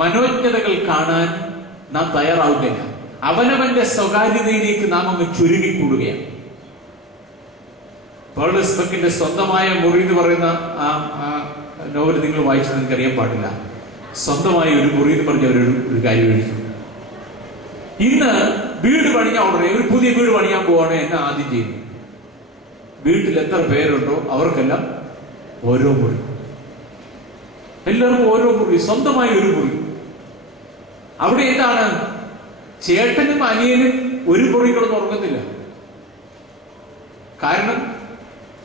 മനോജ്ഞതകൾ കാണാൻ നാം തയ്യാറാവുന്നില്ല. അവനവന്റെ സ്വകാര്യതയിലേക്ക് നാം അങ്ങ് ചുരുങ്ങിക്കൂടുകയാണ്. പൗലോസ് ബക്കിന്റെ സ്വന്തമായ മുറി എന്ന് പറയുന്ന ആ നോവൽ നിങ്ങൾ വായിച്ചത് നിങ്ങൾക്ക് അറിയാൻ പാടില്ല. സ്വന്തമായ ഒരു മുറി എന്ന് പറഞ്ഞ ഒരു കാര്യം എഴുതി. ഇന്ന് വീട് പണിയാൻ ഉടനെ ഒരു പുതിയ വീട് പണിയാൻ പോവാണ് എന്നെ ആദ്യം ചെയ്യുന്നത്. വീട്ടിൽ എത്ര പേരുണ്ടോ അവർക്കെല്ലാം ഓരോ മുറി, എല്ലാവർക്കും ഓരോ മുറി, സ്വന്തമായി ഒരു മുറി. അവിടെ എന്താണ്, ചേട്ടനും അനിയനും ഒരു മുറി കിടന്ന് ഉറങ്ങുന്നില്ല. കാരണം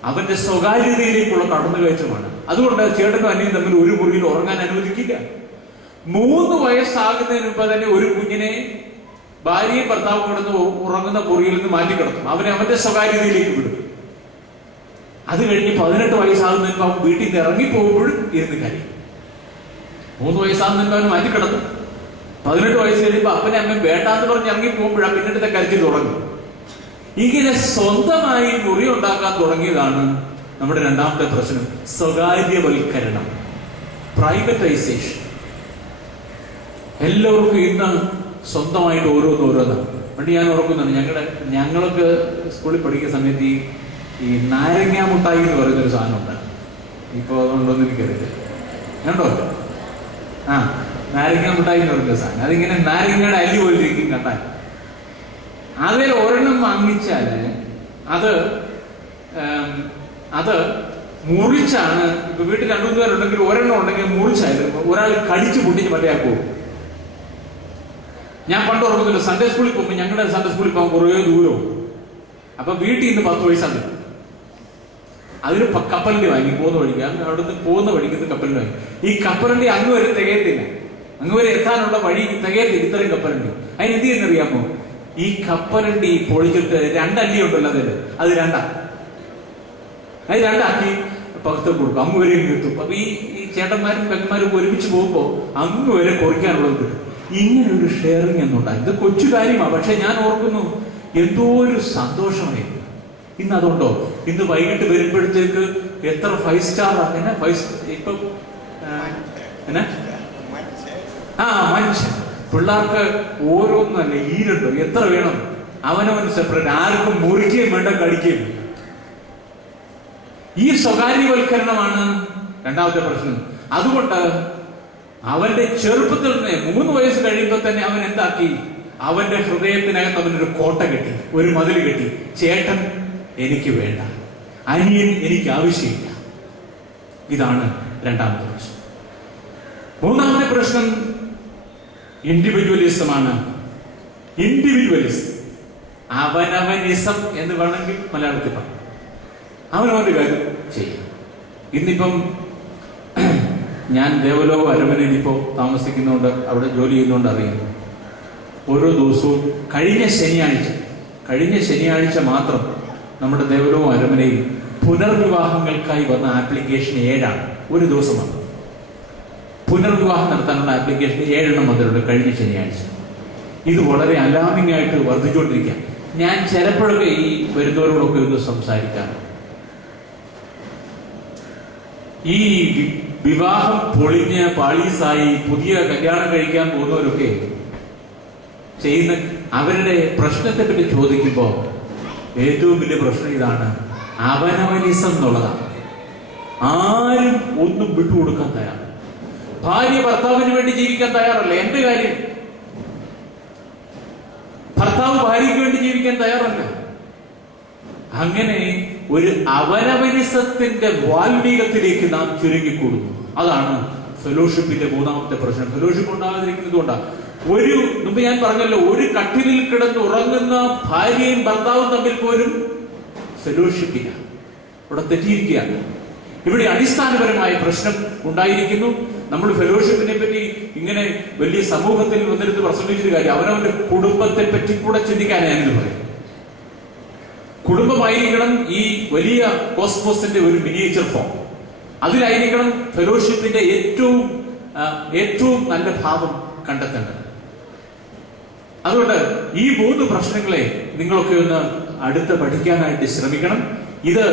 അവന്റെ സ്വകാര്യതയിലേക്കുള്ള കടന്നുകയറ്റമാണ്. അതുകൊണ്ട് ചേട്ടനും അനിയനും തമ്മിൽ ഒരു മുറിയിൽ ഉറങ്ങാൻ അനുവദിക്കില്ല. 3 വയസ്സാകുന്നതിന് മുമ്പ് തന്നെ ഒരു കുഞ്ഞിനെ ഭാര്യയും ഭർത്താവും കിടന്ന് ഉറങ്ങുന്ന മുറിയിൽ നിന്ന് മാറ്റി കിടത്തും. അവന്റെ സ്വകാര്യതയിലേക്ക് വിടും. അത് കഴിഞ്ഞ് 18 വയസ്സാകുന്നതിന് മുമ്പ് അവൻ വീട്ടിൽ നിന്ന് ഇറങ്ങിപ്പോകുമ്പോഴും ഇരുന്ന് കാര്യം. 3 വയസ്സാകുന്നതിന് മുമ്പ് അവൻ മാറ്റി കിടത്തും. 18 വയസ്സ് കഴിയുമ്പോൾ അപ്പനെ അമ്മ വേണ്ടാന്ന് പറഞ്ഞ് ഇറങ്ങിപ്പോകുമ്പോഴാണ് പിന്നീട് കരുത്തിൽ തുടങ്ങും. ഇങ്ങനെ സ്വന്തമായി മുറി ഉണ്ടാക്കാൻ തുടങ്ങിയതാണ് നമ്മുടെ രണ്ടാമത്തെ പ്രശ്നം, സ്വകാര്യവൽക്കരണം, പ്രൈവറ്റൈസേഷൻ. എല്ലാവർക്കും ഇന്ന് സ്വന്തമായിട്ട് ഓരോന്നാണ്. പണ്ട് ഞാൻ ഓർക്കുന്നുണ്ട്, ഞങ്ങളൊക്കെ സ്കൂളിൽ പഠിക്കുന്ന സമയത്ത് ഈ നാരങ്ങ മുട്ടായി എന്ന് പറയുന്നൊരു സാധനം ഉണ്ടാണ്. ഇപ്പോൾ അതുകൊണ്ടൊന്നും എനിക്കറിയില്ല. കണ്ടോ? നാരങ്ങ മുട്ടായി എന്ന് പറയുന്ന സാധനം. അതിങ്ങനെ നാരങ്ങയുടെ അല്ലി പോലെ ഇരിക്കും കണ്ടാൽ. അതിൽ ഒരെണ്ണം വാങ്ങിച്ചാല് അത് മുറിച്ചാണ്. ഇപ്പൊ വീട്ടിൽ 2-3 പേരുണ്ടെങ്കിൽ ഒരെണ്ണം ഉണ്ടെങ്കിൽ മുറിച്ചായിരുന്നു ഒരാൾ കടിച്ചു പൊട്ടിച്ച് മറ്റേയാക്കോ. ഞാൻ പണ്ട് ഓർക്കുന്നില്ല, സൺഡേ സ്കൂളിൽ പോകുമ്പോൾ, ഞങ്ങളുടെ സൺഡേ സ്കൂളിൽ പോകാൻ കുറേ ദൂരവും. അപ്പൊ വീട്ടിൽ നിന്ന് 10 പൈസ അതിന് കപ്പലിന്റെ വാങ്ങി പോകുന്ന വഴിക്ക്, അവിടുന്ന് പോകുന്ന വഴിക്ക് കപ്പലിന്റെ വാങ്ങി. ഈ കപ്പലിന്റെ അങ്ങ് വരെ തികയത്തില്ല, അങ്ങ് വരെ എത്താനുള്ള വഴി തികയത്തില്ല ഇത്രയും കപ്പലുണ്ട്. അതിന് എന്ത് ചെയ്യുന്നറിയാമോ? ഈ കപ്പലണ്ടി പൊളിച്ചിട്ട് 2 അല്ലി ഉണ്ടല്ലോ അത് രണ്ടാക്കി പകുത്ത് കൊടുക്കും, അങ്ങ് വരെ കിട്ടും. അപ്പൊ ഈ ചേട്ടന്മാരും പെങ്ങന്മാരും ഒരുമിച്ച് പോകുമ്പോ അങ്ങ് വരെ കുറിക്കാനുള്ളത് കിട്ടും. ഇങ്ങനെ ഒരു ഷെയറിങ് എന്നുണ്ടായി. ഇത് കൊച്ചു കാര്യമാണ്, പക്ഷെ ഞാൻ ഓർക്കുന്നു എന്തോ ഒരു സന്തോഷമായിരുന്നു. ഇന്ന് അതുണ്ടോ? ഇന്ന് വൈകിട്ട് വരുമ്പോഴത്തേക്ക് എത്ര 5 സ്റ്റാർ അങ്ങനെ ഇപ്പൊ മനുഷ്യൻ പിള്ളേർക്ക് ഓരോന്നല്ല, ഈരുണ്ടോ, എത്ര വേണം, അവനവൻ സെപ്പറേറ്റ്, ആർക്കും മുറിക്കുകയും വേണ്ട, കടിക്കുകയും. ഈ സ്വകാര്യവൽക്കരണമാണ് രണ്ടാമത്തെ പ്രശ്നം. അതുകൊണ്ട് അവന്റെ ചെറുപ്പത്തിൽ തന്നെ 3 വയസ്സ് കഴിയുമ്പോൾ തന്നെ അവൻ എന്താക്കി? അവന്റെ ഹൃദയത്തിനകത്ത് അവനൊരു കോട്ട കെട്ടി, ഒരു മതിൽ കെട്ടി. ചേട്ടൻ എനിക്ക് വേണ്ട, അനിയൻ എനിക്ക് ആവശ്യമില്ല. ഇതാണ് രണ്ടാമത്തെ പ്രശ്നം. മൂന്നാമത്തെ പ്രശ്നം ഇൻഡിവിജ്വലിസമാണ്. ഇൻഡിവിജ്വലിസം, അവനവനിസം എന്ന് വേണമെങ്കിൽ മലയാളത്തിൽ പറയും. അവനവന്റെ കാര്യം ചെയ്യും. ഇന്നിപ്പം ഞാൻ ദേവലോക അരമനയിൽ ഇപ്പോൾ താമസിക്കുന്നതുകൊണ്ട്, അവിടെ ജോലി ചെയ്യുന്നതുകൊണ്ട് അറിയാം, ഓരോ ദിവസവും കഴിഞ്ഞ ശനിയാഴ്ച മാത്രം നമ്മുടെ ദേവലോക അരമനയിൽ പുനർവിവാഹങ്ങൾക്കായി വന്ന ആപ്ലിക്കേഷൻ 7 ഒരു ദിവസം വന്നു. പുനർവിവാഹം നടത്താനുള്ള ആപ്ലിക്കേഷൻ 7 വന്നിട്ടുണ്ട് കഴിഞ്ഞ ശനിയാഴ്ച. ഇത് വളരെ അലാമിംഗ് ആയിട്ട് വർദ്ധിച്ചുകൊണ്ടിരിക്കുക. ഞാൻ ചിലപ്പോഴൊക്കെ ഈ വരുന്നവരോടൊക്കെ ഒന്ന് സംസാരിക്കാം. ഈ വിവാഹം പൊളിഞ്ഞ് പാളീസായി പുതിയ കല്യാണം കഴിക്കാൻ പോകുന്നവരൊക്കെ ചെയ്യുന്ന അവരുടെ പ്രശ്നത്തെ പറ്റി ചോദിക്കുമ്പോൾ ഏറ്റവും വലിയ പ്രശ്നം ഇതാണ്, അവനവനിസം എന്നുള്ളതാണ്. ആരും ഒന്നും വിട്ടുകൊടുക്കാൻ തയ്യാറ്. ഭാര്യ ഭർത്താവിന് വേണ്ടി ജീവിക്കാൻ തയ്യാറല്ല. എന്റെ കാര്യം, ഭർത്താവ് ഭാര്യയ്ക്ക് വേണ്ടി ജീവിക്കാൻ തയ്യാറല്ല. അങ്ങനെ ഒരു അവനവനിസത്തിന്റെ വാൽമീകത്തിലേക്ക് നാം ചുരുങ്ങിക്കൂടുന്നു. അതാണ് ഫെലോഷിപ്പിന്റെ മൂന്നാമത്തെ പ്രശ്നം. ഫെലോഷിപ്പ് ഉണ്ടാകാതിരിക്കുന്നത് കൊണ്ടാണ്. മുമ്പ് ഞാൻ പറഞ്ഞല്ലോ, ഒരു കട്ടിലിൽ കിടന്ന് ഉറങ്ങുന്ന ഭാര്യയും ഭർത്താവും തമ്മിൽ പോലും ഫെലോഷിപ്പില്ല. ഇവിടെ തെറ്റിയിരിക്കുകയാണ്. ഇവിടെ അടിസ്ഥാനപരമായ പ്രശ്നം ഉണ്ടായിരിക്കുന്നു. നമ്മൾ ഫെലോഷിപ്പിനെ പറ്റി ഇങ്ങനെ വലിയ സമൂഹത്തിൽ വന്നിരുന്ന് പ്രസംഗിച്ചൊരു കാര്യം, അവനവന്റെ കുടുംബത്തെ പറ്റി കൂടെ ചിന്തിക്കാൻ ഞാനിത് പറയും. കുടുംബമായിരിക്കണം ഈ വലിയ കോസ്മോസിന്റെ ഒരു മിനിയേച്ചർ ഫോം. അതിലായിരിക്കണം ഫെലോഷിപ്പിന്റെ ഏറ്റവും നല്ല ഭാവം കണ്ടെത്തേണ്ടത്. അതുകൊണ്ട് ഈ 3 പ്രശ്നങ്ങളെ നിങ്ങളൊക്കെ ഒന്ന് അടുത്ത് പഠിക്കാനായിട്ട് ശ്രമിക്കണം. ഇത്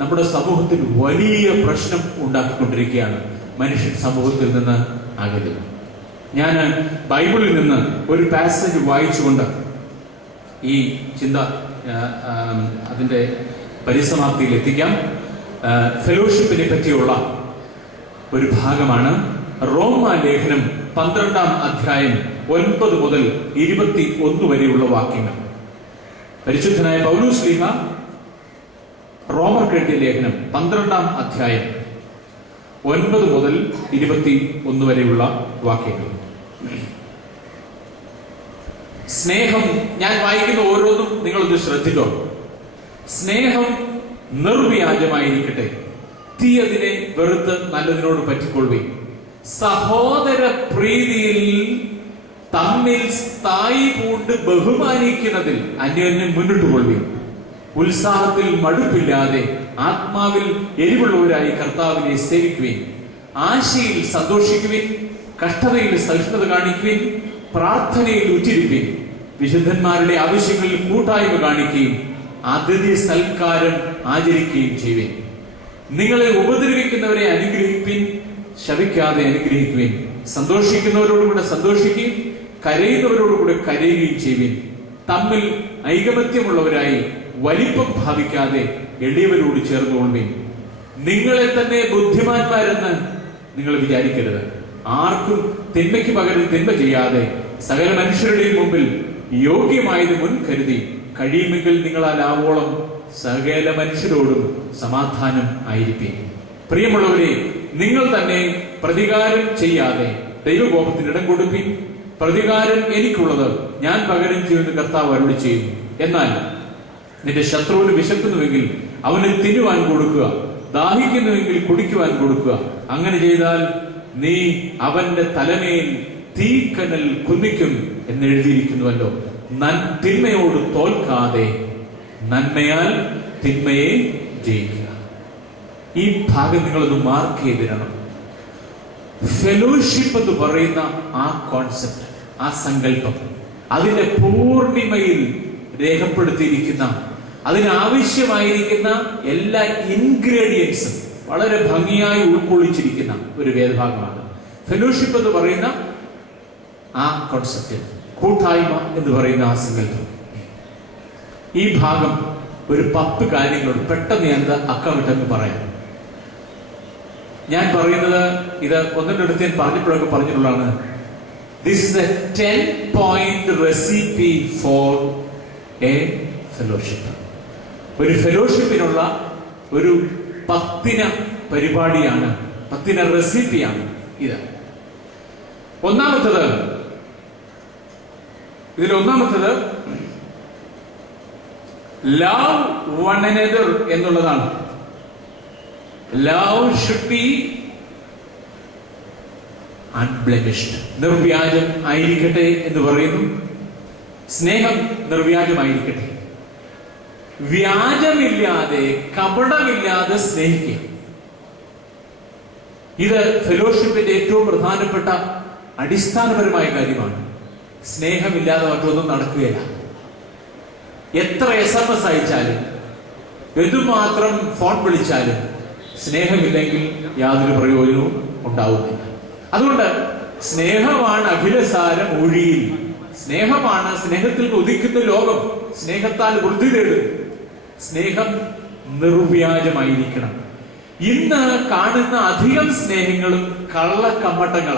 നമ്മുടെ സമൂഹത്തിൽ വലിയ പ്രശ്നം ഉണ്ടാക്കിക്കൊണ്ടിരിക്കുകയാണ്. മനുഷ്യൻ സമൂഹത്തിൽ നിന്ന് അകലുന്നു. ഞാൻ ബൈബിളിൽ നിന്ന് ഒരു പാസേജ് വായിച്ചുകൊണ്ട് ഈ ചിന്ത അതിന്റെ പരിസമാപ്തിയിൽ എത്തിക്കാം. ഫെലോഷിപ്പിനെ പറ്റിയുള്ള ഒരു ഭാഗമാണ് റോമാ ലേഖനം 12-ാം അധ്യായം 9 മുതൽ 21 വരെയുള്ള വാക്യങ്ങൾ. പരിശുദ്ധനായ പൗലോസ് ശ്ലീഹ റോമർക്ക് എഴുതിയ ലേഖനം 12-ാം അധ്യായം 9 മുതൽ 21 വരെയുള്ള വാക്യങ്ങൾ. സ്നേഹം, ഞാൻ വായിക്കുന്ന ഓരോന്നും നിങ്ങളൊന്ന് ശ്രദ്ധിച്ചോ. സ്നേഹം നിർവ്യാജമായിരിക്കട്ടെ, തീയതിനെ വെറുത്ത് നല്ലതിനോട് പറ്റിക്കൊള്ളുകയും സഹോദര പ്രീതിയിൽ തമ്മിൽ സ്ഥായി പൂണ്ട് ബഹുമാനിക്കുന്നതിൽ അന്യോന്യം മുന്നിട്ട് കൊള്ളുകയും ഉത്സാഹത്തിൽ മടുപ്പില്ലാതെ ആത്മാവിൽ എരിവുള്ളവരായി കർത്താവിനെ സേവിക്കുവിൻ, ആശയിൽ സന്തോഷിക്കുവിൻ, കഷ്ടതയിൽ സഹിഷ്ണുത കാണിക്കുവിൻ, പ്രാർത്ഥനയിൽ ഉറ്റിരിപ്പിൻ, വിശുദ്ധന്മാരുടെ ആവശ്യങ്ങളിൽ കൂട്ടായ്മ കാണിക്കുകയും അതിഥി സൽക്കാരം ആചരിക്കുകയും ചെയ്യുവിൻ. നിങ്ങളെ ഉപദ്രവിക്കുന്നവരെ അനുഗ്രഹിപ്പിൻ, ശപിക്കാതെ അനുഗ്രഹിക്കുവിൻ, സന്തോഷിക്കുന്നവരോടുകൂടെ സന്തോഷിക്കുകയും കരയുന്നവരോടുകൂടെ കരയുകയും ചെയ്യുവിൻ. തമ്മിൽ ഐകമത്യമുള്ളവരായി വലിപ്പം ഭാവിക്കാതെ എളിയവരോട് ചേർന്നുകൊള്ളുവിൻ. നിങ്ങളെ തന്നെ ബുദ്ധിമാന്മാരെന്ന് നിങ്ങൾ വിചാരിക്കരുത്. ആർക്കും തിന്മയ്ക്ക് പകരം തിന്മ ചെയ്യാതെ സകല മനുഷ്യരുടെയും മുമ്പിൽ യോഗ്യമായത് മുൻകരുതി കഴിയുമെങ്കിൽ നിങ്ങളാൽ ആവോളം സകല മനുഷ്യരോടും സമാധാനം ആയിരിക്കും. പ്രിയമുള്ളവരെ, നിങ്ങൾ തന്നെ പ്രതികാരം ചെയ്യാതെ ദൈവകോപത്തിന് ഇടം കൊടുപ്പിൻ. പ്രതികാരം എനിക്കുള്ളത്, ഞാൻ പകരം ചെയ്യുന്ന കർത്താവ് അരുളി ചെയ്യുന്നു. എന്നാൽ നിന്റെ ശത്രുവിന് വിശക്കുന്നുവെങ്കിൽ അവന് തിന്നുവാൻ കൊടുക്കുക, ദാഹിക്കുന്നുവെങ്കിൽ കുടിക്കുവാൻ കൊടുക്കുക. അങ്ങനെ ചെയ്താൽ നീ അവന്റെ തലമേൽ തീക്കനൽ കുന്നിക്കും എന്ന് എഴുതിയിരിക്കുന്നുവല്ലോ. തിന്മയോട് തോൽക്കാതെ നന്മയാൽ തിന്മയെ ജയിക്കുക. ഈ ഭാഗം നിങ്ങളൊന്ന് മാർക്ക് ചെയ്തിരണം. ഫെലോഷിപ്പ് എന്ന് പറയുന്ന ആ കോൺസെപ്റ്റ്, ആ സങ്കല്പം, അതിന്റെ പൂർണിമയിൽ രേഖപ്പെടുത്തിയിരിക്കുന്ന, അതിനാവശ്യമായിരിക്കുന്ന എല്ലാ ഇൻഗ്രീഡിയൻസും വളരെ ഭംഗിയായി ഉൾക്കൊള്ളിച്ചിരിക്കുന്ന ഒരു വേദഭാഗമാണ് ഫെലോഷിപ്പ് എന്ന് പറയുന്ന ആ കോൺസെപ്റ്റ്, കൂട്ടായ്മ എന്ന് പറയുന്ന ആ സങ്കല്പം. ഈ ഭാഗം ഒരു 10 കാര്യങ്ങളോട് പെട്ടെന്ന് ഞാൻ അക്കമിട്ടെന്ന് പറയാം. ഞാൻ പറയുന്നത് ഇത് ഒന്നിന്റെ അടുത്ത് ഞാൻ പറഞ്ഞപ്പോഴൊക്കെ പറഞ്ഞിട്ടുള്ളതാണ്. This is A 10-point recipe four A fellowship. ഒരു ഫെലോഷിപ്പിനുള്ള ഒരു 10 പരിപാടിയാണ്, 10 റെസിപ്പിയാണ് ഇത്. ഒന്നാമത്തത് ലവ് വൺ അനദർ എന്നുള്ളതാണ്. ലവ് ഷുഡ് ബി അൺബ്ലെമിഷ്ഡ്, നിർവ്യാജം ആയിരിക്കട്ടെ എന്ന് പറയുന്നു. സ്നേഹം നിർവ്യാജമായിരിക്കട്ടെ, വ്യാജമില്ലാതെ കപടമില്ലാതെ സ്നേഹിക്കുക. ഇത് ഫെലോഷിപ്പിന്റെ ഏറ്റവും പ്രധാനപ്പെട്ട അടിസ്ഥാനപരമായ കാര്യമാണ്. സ്നേഹമില്ലാതെ മറ്റൊന്നും നടക്കുകയില്ല. എത്ര SMS അയച്ചാലും, എന്തുമാത്രം ഫോൺ വിളിച്ചാലും സ്നേഹമില്ലെങ്കിൽ യാതൊരു പ്രയോജനവും ഉണ്ടാവുന്നില്ല. അതുകൊണ്ട് സ്നേഹമാണ് അഖിലസാരം ഒഴിയിൽ. സ്നേഹമാണ്, സ്നേഹത്തിൽ ഉദിക്കുന്ന ലോകം സ്നേഹത്താൽ വൃദ്ധി തേടും. സ്നേഹം നിർവ്യാജമായിരിക്കണം. ഇന്ന് കാണുന്ന അധികം സ്നേഹങ്ങളും കള്ളക്കമ്മട്ടങ്ങളാണ്.